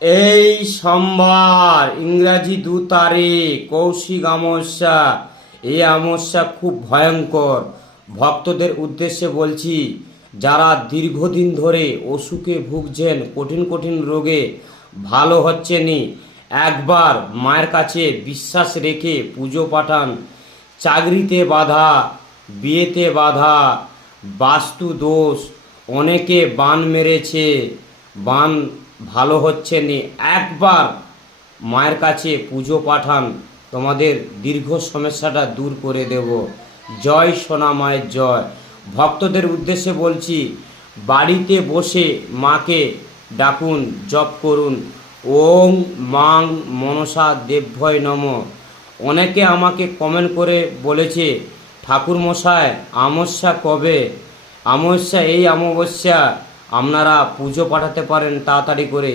এই সোমবার ইংরাজি 2 তারিখ কৌশিক অমাবস্যা। এই অমাবস্যা খুব ভয়ঙ্কর। ভক্তদের উদ্দেশ্যে বলছি, যারা দীর্ঘদিন ধরে অসুখে ভুগছেন, কঠিন কঠিন রোগে ভালো হচ্ছে নি, একবার মায়ের কাছে বিশ্বাস রেখে পুজো পাঠান। চাকরিতে বাধা, বিয়েতে বাধা, বাস্তু দোষ, অনেকে বান মেরেছে, বান ভালো হচ্ছে নি, একবার মায়ের কাছে পুজো পাঠান, তোমাদের দীর্ঘ সমস্যাটা দূর করে দেব। জয় সোনা মায়ের জয়। ভক্তদের উদ্দেশ্যে বলছি, বাড়িতে বসে মাকে ডাকুন, জপ করুন, ওং মাং মনসা দেবভয় নম। অনেকে আমাকে কমেন্ট করে বলেছে, ঠাকুরমশাই অমাবস্যা কবে? অমাবস্যা এই অমাবস্যা, আপনারা পুজো পাঠাতে পারেন তাড়াতাড়ি করে।